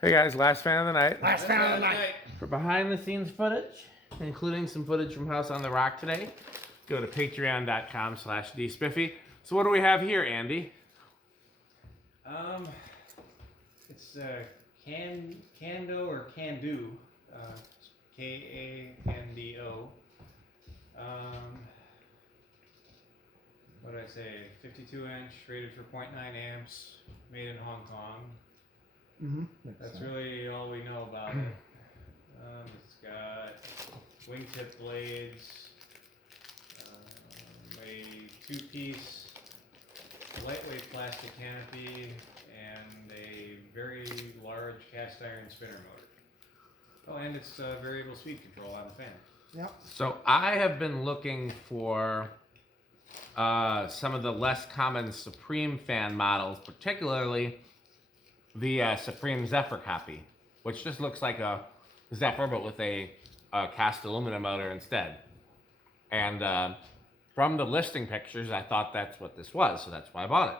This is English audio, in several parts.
Hey guys, last fan of the night. Last fan of the night. For behind the scenes footage, including some footage from House on the Rock today, go to patreon.com/dspiffy. So what do we have here, Andy? It's KANDO or KANDO, KANDO. What did I say? 52-inch, rated for 0.9 amps, made in Hong Kong. That's really all we know about it. It's got wingtip blades, a two-piece lightweight plastic canopy, and a very large cast iron spinner motor. Oh, and it's variable speed control on the fan. Yep. So I have been looking for some of the less common Supreme fan models, particularly the Supreme Zephyr copy, which just looks like a Zephyr but with a cast aluminum motor instead. And from the listing pictures, I thought that's what this was, so that's why I bought it.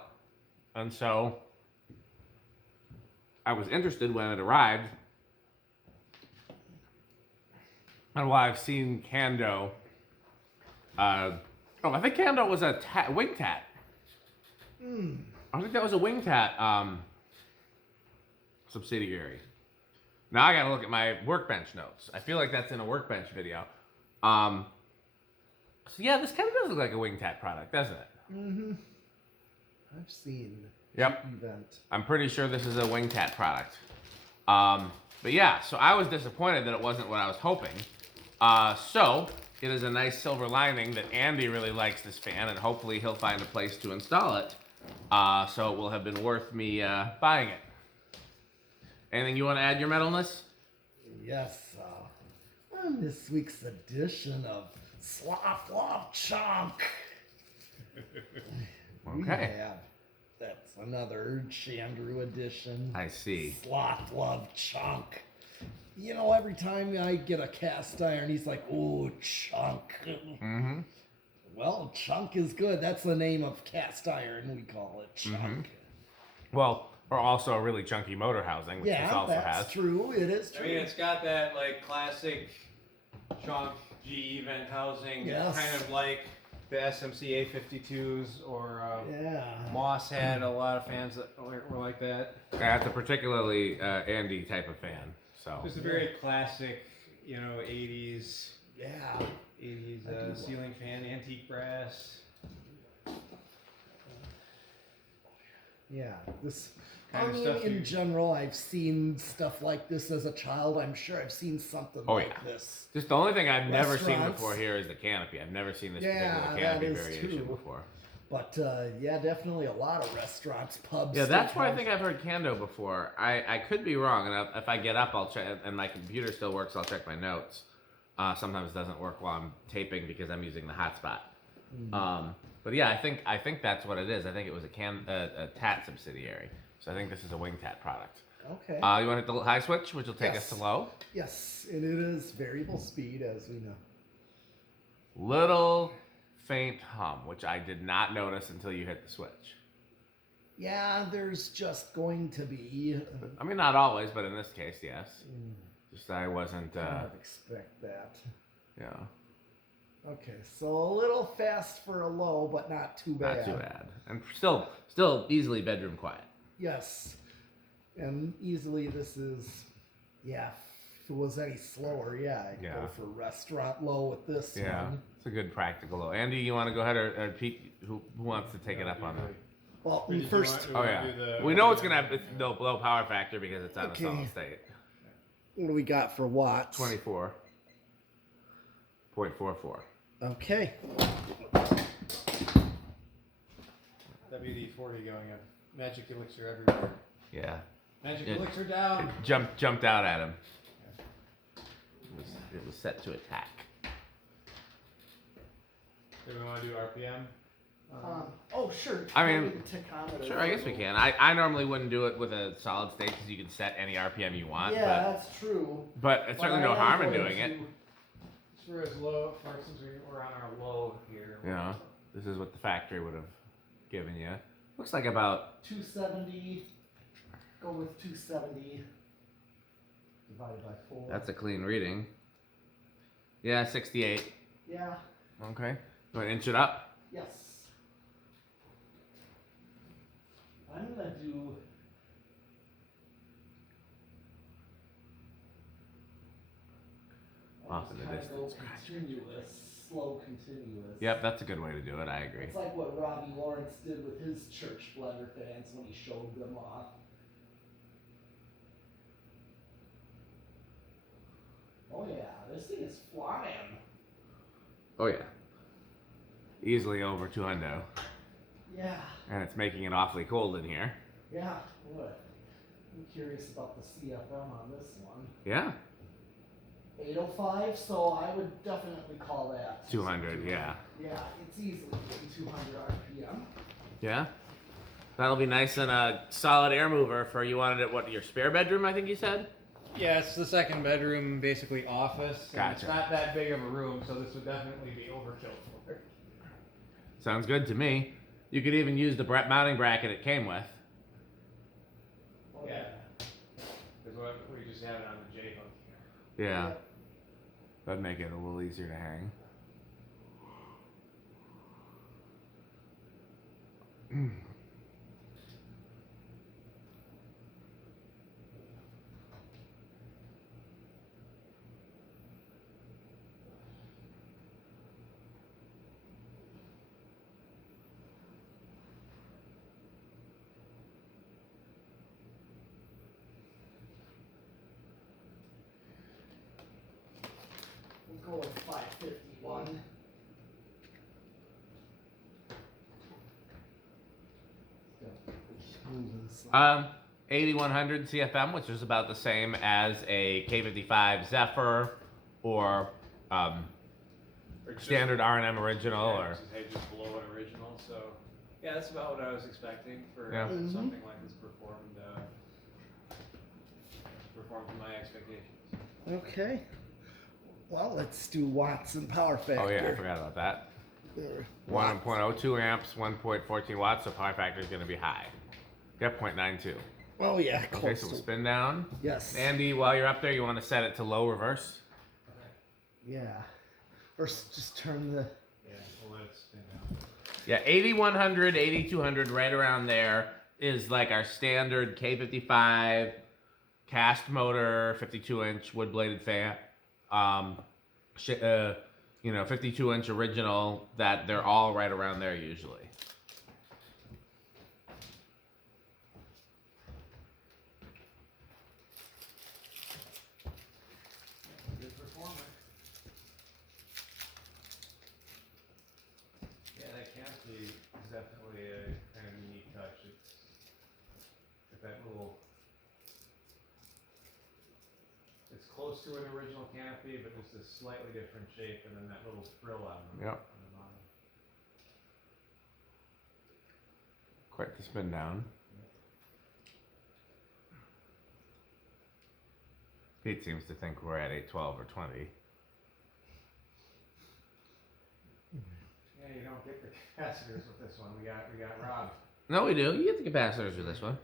And so I was interested when it arrived. And while I've seen KANDO, I think KANDO was a wing tat. I think that was a wing tat subsidiary. Now I gotta look at my workbench notes. I feel like that's in a workbench video. So yeah, this kind of does look like a wing tat product, doesn't it? I've seen Yep. Event. I'm pretty sure this is a wing tat product. But yeah, so I was disappointed that it wasn't what I was hoping. So it is a nice silver lining that Andy really likes this fan, and hopefully he'll find a place to install it. So it will have been worth me buying it. Anything you want to add your metalness? Yes. On this week's edition of Sloth Love Chunk, we have, that's another Chandru edition. I see. Sloth Love Chunk. You know, every time I get a cast iron, he's like, "Ooh, chunk." Well, chunk is good. That's the name of cast iron. We call it chunk. Well, or also a really chunky motor housing, which this also that's has. true. It is true. I mean, it's got that like classic chunk GE vent housing, Yes. kind of like the SMC A52s or Yeah. Moss had a lot of fans that were like that. That's a particularly Andy type of fan. So Just a very classic, 80s Yeah. ceiling fan, antique brass. Yeah. This. Kind I of mean, stuff in you- general, I've seen stuff like this as a child. I'm sure I've seen something like this. Just the only thing I've never seen Restaurants. before here is the canopy. I've never seen this Yeah, particular that canopy is variation true. before. But yeah, definitely a lot of restaurants, pubs. Yeah, that's where I steakhouses. think I've heard KANDO before. I could be wrong, and if I get up, I'll check. And my computer still works. I'll check my notes. Sometimes it doesn't work while I'm taping because I'm using the hotspot. But yeah, I think that's what it is. I think it was a TAT subsidiary. So I think this is a wing tat product. Okay. You want to hit the high switch, which will take us Yes. to low. Yes, and it is variable speed, as we know. Little faint hum, which I did not notice until you hit the switch. Yeah, there's just going to be. I mean, not always, but in this case, yes. Just I wasn't. Kind of expect that. Yeah. Okay, so a little fast for a low, but not too bad. Not too bad, and still easily bedroom quiet. Yes, and easily this is, yeah. If it was any slower, yeah, I'd go for restaurant low with this one. It's a good practical low. Andy, you want to go ahead or Pete? Who wants to take it up on that? Well, Or did you first, want- Oh do yeah, the- we know it's gonna have no low power factor because it's on Okay. a solid state. what do we got for watts? 24.44. Okay. WD-40 going up. Magic elixir everywhere. Yeah. Magic Yeah. elixir down. Jumped out at him. It was set to attack. Do we want to do RPM? Oh, sure. I mean, Maybe the tachometer. Sure, I guess we can. I normally wouldn't do it with a solid state because you can set any RPM you want. Yeah, that's true. but it's certainly no I am harm in going doing it. to- We're as low, since we're on our low here. Yeah. This is what the factory would have given you. Looks like about 270. Go with 270. divided by 4. That's a clean reading. Yeah, 68. Yeah. Okay. Go ahead and inch it up. Yes. I'm gonna do. Off in the Kinda distance. go continuous, slow continuous. Yep, that's a good way to do it. I agree. It's like what Robbie Lawrence did with his church blender fans when he showed them off. Oh yeah, this thing is flying. Oh yeah. Easily over 200. Yeah, And it's making it awfully cold in here. yeah. What? I'm curious about the CFM on this one. Yeah. 805, so I would definitely call that 200, yeah. Yeah, it's easily getting 200 RPM. Yeah. That'll be nice and a solid air mover for you wanted it, what, your spare bedroom, I think you said? Yeah, it's the second bedroom, basically office. And Gotcha. It's not that big of a room, so this would definitely be overkill for it. Sounds good to me. You could even use the mounting bracket it came with. Yeah. Because we just have it on the J hook here. Yeah. That'd make it a little easier to hang. We'll go with 551. Moving 8100 CFM, which is about the same as a K55 Zephyr or standard R&M original or just below an original, so yeah, that's about what I was expecting for Yeah. something like this performed to my expectations. Okay. Well, let's do watts and power factor. Oh yeah, I forgot about that. There. 1.02 amps, 1.14 watts, so power factor is going to be high. Yep, 0.92. Oh yeah, Okay, close so we'll to. spin down. Yes. Andy, while you're up there, you want to set it to low reverse? Yeah. First, just turn the. Yeah, we'll let it spin down. Yeah, 8100, 8200, right around there is like our standard K55 cast motor, 52-inch wood bladed fan. 52-inch original. That they're all right around there usually. Good performer. Yeah, that canopy is definitely a kind of unique touch. It's got that little. It's close to an original canopy, but just a slightly different shape, and then that little frill on the Yep. on the bottom. Quite the spin down. Pete seems to think we're at 812 or 20. Yeah, you don't get the capacitors with this one. We got robbed. No, we do. You get the capacitors with this one.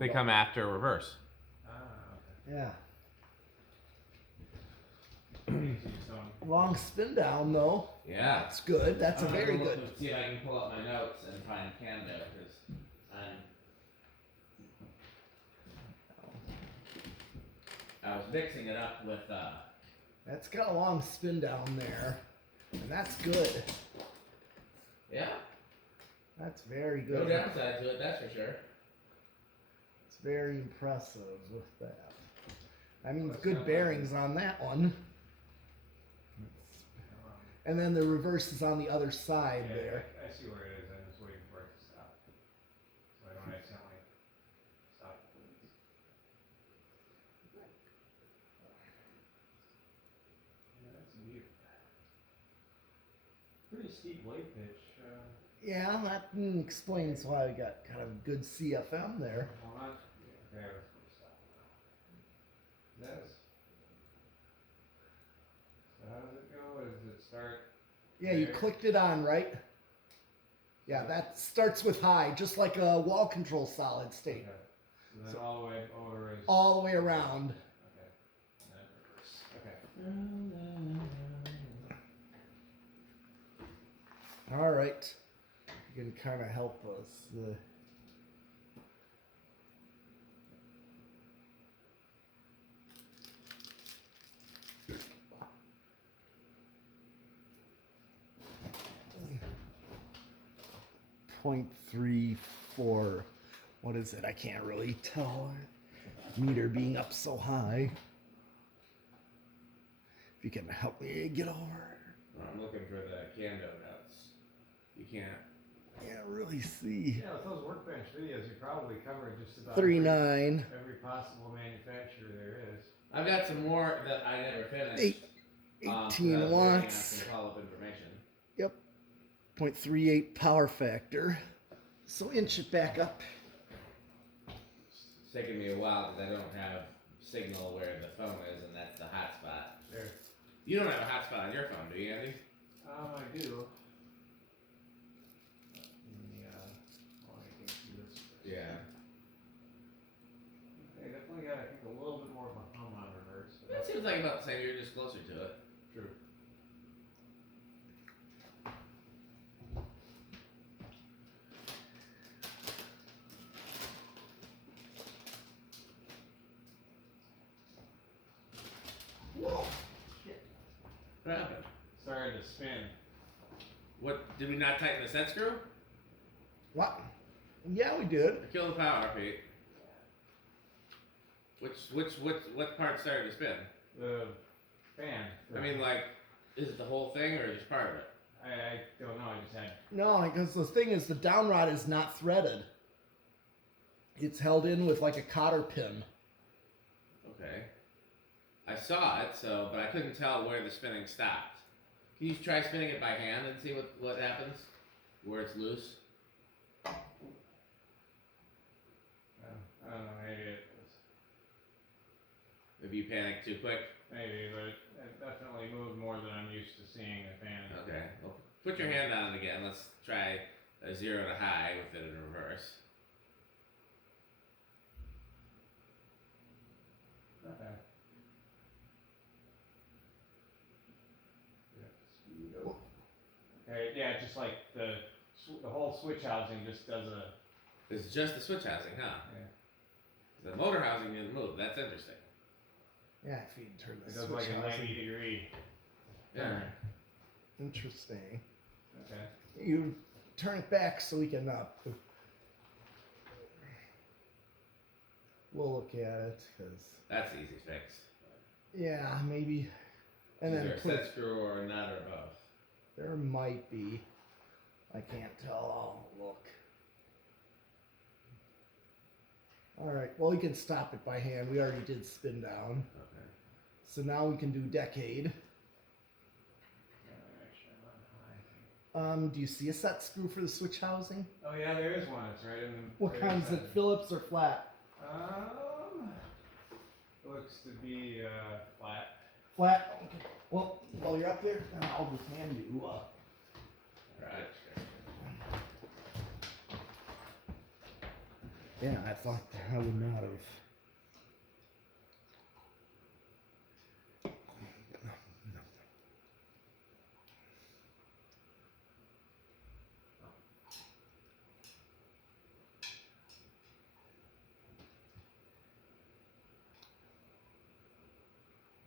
They come after reverse. Okay. Yeah. You just don't. Long spin down though. Yeah. That's good. That's a very good. See if I can pull up my notes and find KANDO because I was mixing it up with. That's got a long spin down there, and that's good. Yeah. That's very No good. downside to it, that's for sure. It's very impressive with that. I mean, good bearings on that one. And then the reverse is on the other side Yeah, there. I see where it is. I'm just waiting for it to stop, so I don't accidentally stop. Yeah, that's beautiful. Pretty steep blade pitch. Yeah, that explains why we got kind of good CFM there. Hold on. Yeah, okay, let's put a stop. Yes. So how does it go? Does it start? Yeah, you there? clicked it on, right? Yeah, that starts with high, just like a wall control solid state. Okay. And then all the way over is all the way around. Okay. And then reverse. Okay. All right. You can kind of help us. 0.34. What is it? I can't really tell. Meter being up so high. If you can help me get over. I'm looking for the KANDO notes. You can't. Really see. Yeah, with those workbench videos, you probably covered just about 39. every possible manufacturer there is. I've got some more that I never finished. 18 'cause I was waiting on watts. some follow-up information. Yep. 0.38 power factor. So inch it back up. It's taking me a while because I don't have signal where the phone is, and that's the hotspot. There. You don't have a hotspot on your phone, do you, Andy? I do. I can see this. Yeah. They definitely got, I think, a little bit more of a hum on reverse. But That seems like about the same. You're just closer to it. true. Whoa. What happened? Started to spin. What, did we not tighten the set screw? What? Yeah, we did. Or kill the power, Pete? What part started to spin? The fan. I mean, like, is it the whole thing or just part of it? I don't know. I just had. No, because the thing is, the down rod is not threaded. It's held in with like a cotter pin. Okay. I saw it, so, but I couldn't tell where the spinning stopped. Can you try spinning it by hand and see what happens? Where it's loose? I don't know. Maybe it was. If you panic too quick? Maybe, but it definitely moved more than I'm used to seeing a fan. Okay. Well, put your hand on it again. Let's try a 0 to high with it in reverse. Not bad. Okay, yeah, just like the whole switch housing just does a. It's just the switch housing, huh? Yeah. The motor housing didn't move. That's interesting. Yeah, if you turn It the does switch like a housing. 90-degree. Yeah. turn. Interesting. Okay. You turn it back so we can we'll look at it because That's easy to fix. yeah, maybe. And Is then there a set screw or a nut or both? there might be. I can't tell. I'll look. All right. Well, we can stop it by hand. We already did spin down. Okay. So now we can do decade. Do you see a set screw for the switch housing? Oh yeah, there is one. It's right in the. What right kind is inside. it? Phillips or flat? Looks to be flat. Flat. Okay. Well, while you're up there, I'll just hand you. Right. Yeah, I thought I would not have.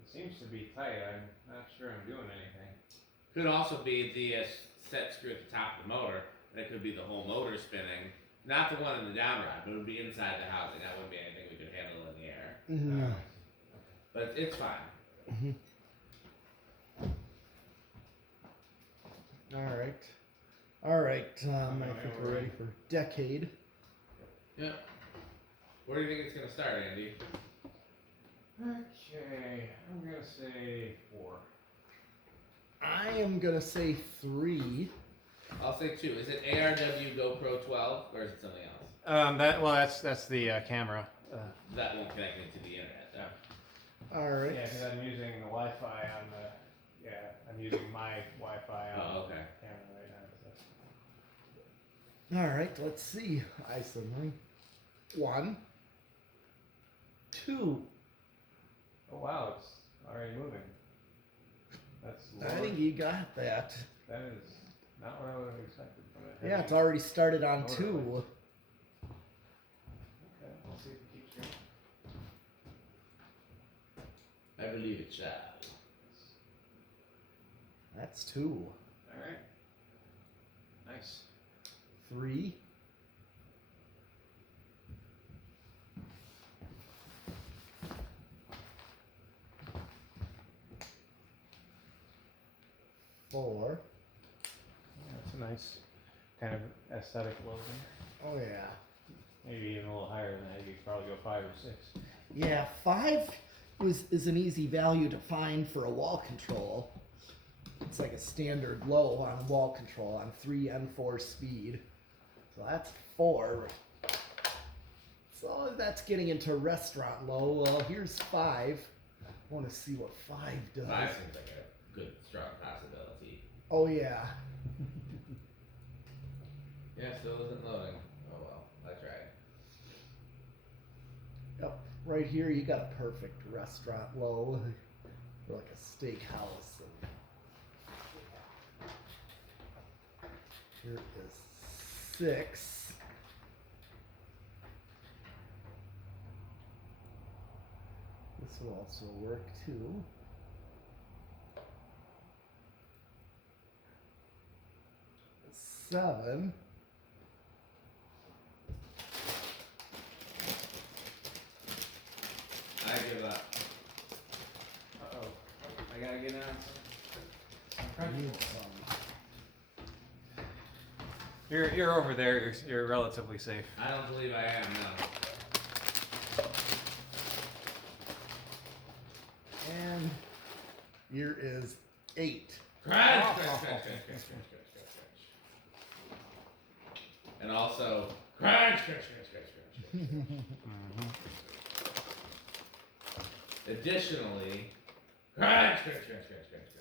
It seems to be tight. I'm not sure I'm doing anything. Could also be the set screw at the top of the motor. That could be the whole motor spinning. Not the one in the down rod, but it would be inside the housing. That wouldn't be anything we could handle in the air. No. But it's fine. All right. All right. I think we're ready for decade. Yeah. Where do you think it's going to start, Andy? Okay, I'm gonna say 4. I am gonna say 3. I'll say 2. Is it ARW GoPro 12 or is it something else? That's the camera. That won't connect into the internet. Yeah. All right. Yeah, because I'm using the Wi-Fi on the. Yeah, I'm using my Wi-Fi on Oh, okay. the camera right now. So. All right. Let's see. I submarine. 1, 2. Oh wow, it's already moving. That's I lower. think you got that. That is not what I would have expected from it. Yeah, it's already started on Motor 2. light. Okay, we'll see if it keeps going. I believe it shall. That's 2. Alright. Nice. 3. Four. That's a nice kind of aesthetic logo. Oh yeah. Maybe even a little higher than that. You could probably go 5 or 6. Yeah, 5 is an easy value to find for a wall control. It's like a standard low on wall control on 3 and 4 speed. So that's 4. So that's getting into restaurant low. Well, here's 5. I want to see what 5 does. 5 seems like a good, strong possibility. Oh yeah. Yeah, still isn't loading. Oh well, I tried. Yep. Right here you got a perfect restaurant low. For like a steakhouse. Here is 6. This will also work too. 7. I give up. Uh-oh. I gotta get on some. Need some. You're over there. You're relatively safe. I don't believe I am, no. And here is 8. Crunch, crunch, crunch, crunch, crunch, crunch, crunch, crunch. And also, crunch, crunch, crunch, crunch, crunch, crunch. Additionally, crunch, crunch, crunch, crunch, crunch, crunch, crunch.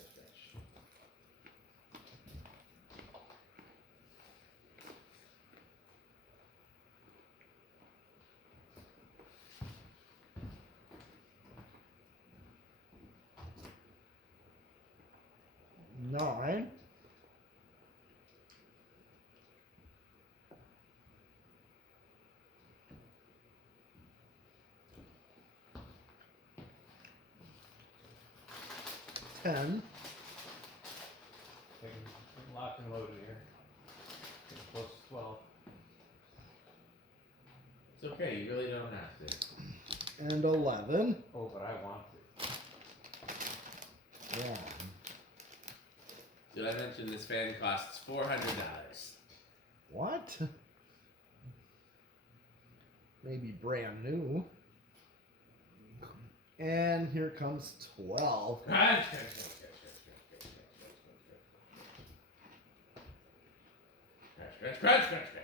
Nine. Ten. Getting locked and loaded here. Getting close to 12. It's okay, you really don't have to. And 11. Oh, but I want to. Yeah. Did I mention this fan costs $400? What? Maybe brand new. And here comes 12. Crunch, crunch, crunch, crunch, crunch, crunch, crunch, crunch, crunch, crunch, crunch, crunch, crunch, crunch, crunch.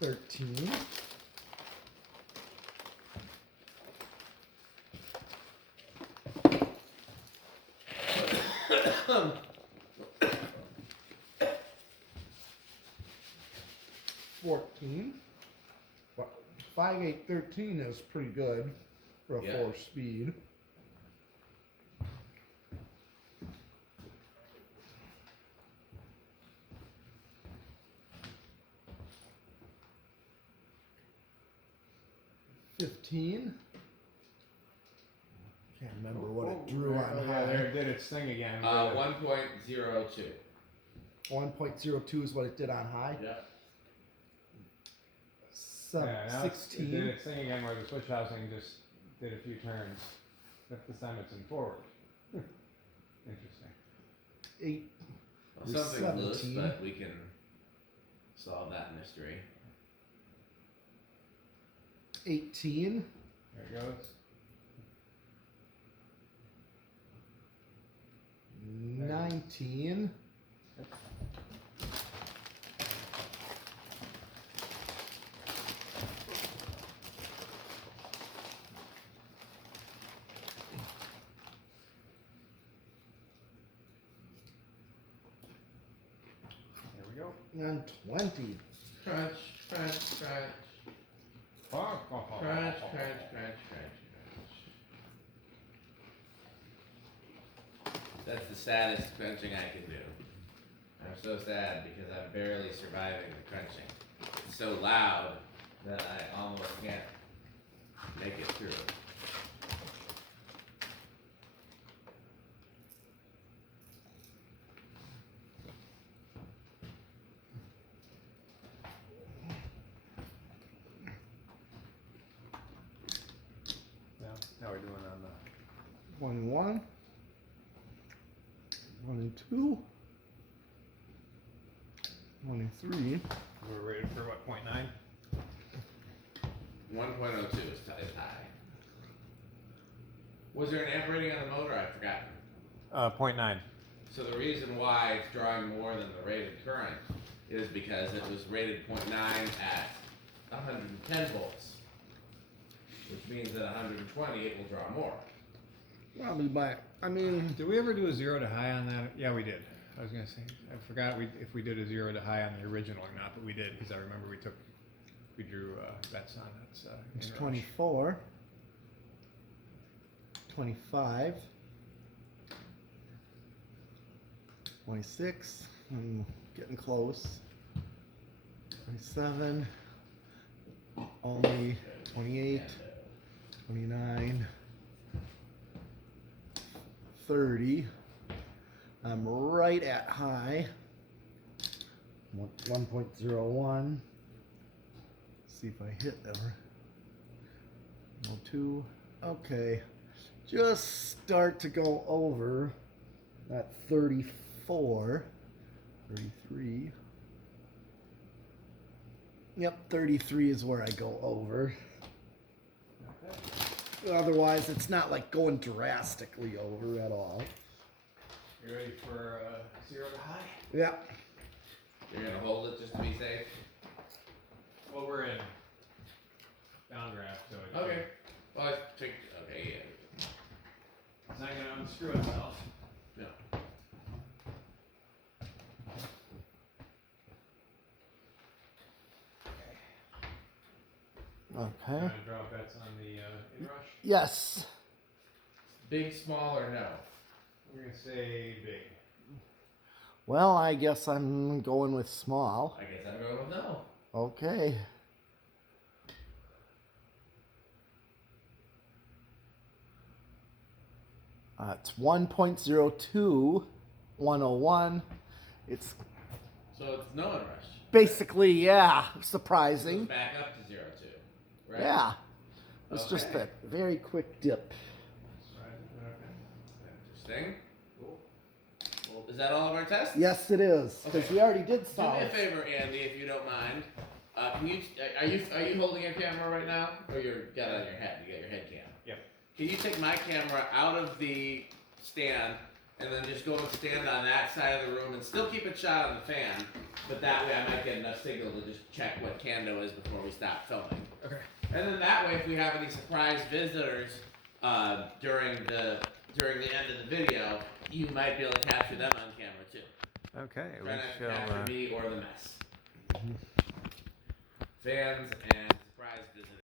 13. $14. 5, 8, 13 is pretty good for a Yeah. 4 speed. $15. Can't remember what it drew on Oh, yeah, there it did its thing again. 1.02. 1.02 is what it did on high. Yeah. Yeah, now it did 16. its thing again where the switch housing just did a few turns. But this time it's in forward. Interesting. 8. Well, something loose, 17. but we can solve that mystery. 18. There it goes. 19. on 20. Crunch, crunch, crunch. Crunch, crunch, crunch, crunch, crunch. That's the saddest crunching I can do. I'm so sad because I'm barely surviving the crunching. It's so loud that I almost can't make it through. Now we're doing on the 21. 22. 23. we're rated for what, 0.9? 1.02 is high. Was there an amp rating on the motor? I've forgotten. 0.9. So the reason why it's drawing more than the rated current is because it was rated 0.9 at 110 volts, which means at 120 it will draw more. Probably by, I mean, Did we ever do a 0 to high on that? Yeah, we did. I was gonna say, I forgot if we did a 0 to high on the original or not, but we did, because I remember we drew bets on it. it's 24. 25. 26. I'm getting close. 27. Only 28. 29. 30. I'm right at high. 1.01. See if I hit ever. 2. Okay. Just start to go over at 34. 33. Yep, 33 is where I go over. Otherwise, it's not like going drastically over at all. You ready for 0 to high? Yeah. You're gonna hold it just to be safe? Well, we're in downdraft, so Okay. Well, I think, okay, yeah. it's not gonna unscrew itself. No. Okay. Trying to draw bets on the inrush. Yes. Big, small, or no? We're gonna say big. Well, I guess I'm going with small. I guess I'm going with no. Okay. It's 1.02, 101. It's So it's no inrush. basically, yeah, It surprising. goes back up to 0.2, right? Yeah. It's just Okay. a very quick dip. Interesting. Cool. Well, is that all of our tests? Yes, it is. Because Okay. we already did Do me solve. a favor, Andy, if you don't mind. Can you are you holding your camera right now, or you got it on your head? You got your head cam. Yep. Can you take my camera out of the stand and then just go and stand on that side of the room and still keep it shot on the fan, but that way I might get enough signal to just check what KANDO is before we stop filming. Okay. And then that way, if we have any surprise visitors during the end of the video, you might be able to capture them on camera too. Okay. Try not to capture me or the mess. Fans and surprise visitors.